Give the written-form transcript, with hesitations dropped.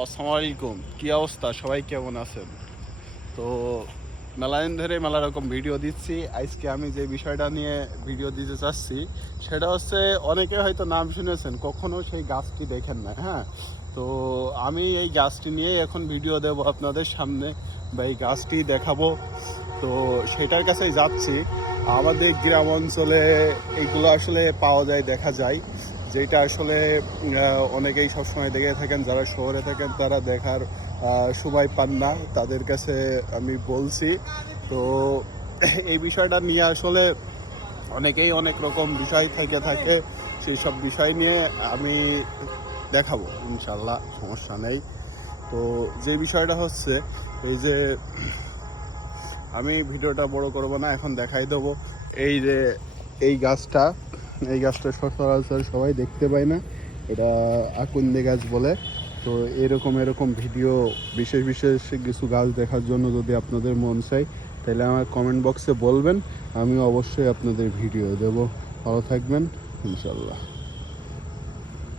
আসসালামু আলাইকুম, কি অবস্থা? সবাই কেমন আছেন? তো মেলা দিন ধরে মেলা রকম ভিডিও দিচ্ছি। আজকে আমি যে বিষয়টা নিয়ে ভিডিও দিতে চাচ্ছি সেটা হচ্ছে, অনেকে হয়তো নাম শুনেছেন, কখনো সেই গাছটি দেখেন না। হ্যাঁ, তো আমি এই গাছটি নিয়ে এখন ভিডিও দেব আপনাদের সামনে, বা এই গাছটি দেখাবো। তো সেটার কাছেই যাচ্ছি। আমাদের গ্রাম অঞ্চলে এইগুলো আসলে পাওয়া যায়, দেখা যায়, যেটা আসলে অনেকেই সবসময় দেখে থাকেন। যারা শহরে থাকেন তারা দেখার সময় পান না, তাদের কাছে আমি বলছি। তো এই বিষয়টা নিয়ে আসলে অনেকেই অনেক রকম বিষয় থেকে থাকে, সেই সব বিষয় নিয়ে আমি দেখাবো ইনশাল্লাহ, সমস্যা নেই। তো যে বিষয়টা হচ্ছে, এই যে আমি ভিডিওটা বড় করব না, এখন দেখাই দেবো। এই যে এই গাছটা সচরাচর সবাই দেখতে পায় না, এটা আকুন্দি গাছ বলে। তো এরকম ভিডিও, বিশেষ বিশেষ কিছু গাছ দেখার জন্য যদি আপনাদের মন চাই, তাহলে আমার কমেন্ট বক্সে বলবেন, আমি অবশ্যই আপনাদের ভিডিও দেব। ভালো থাকবেন, ইনশাল্লাহ।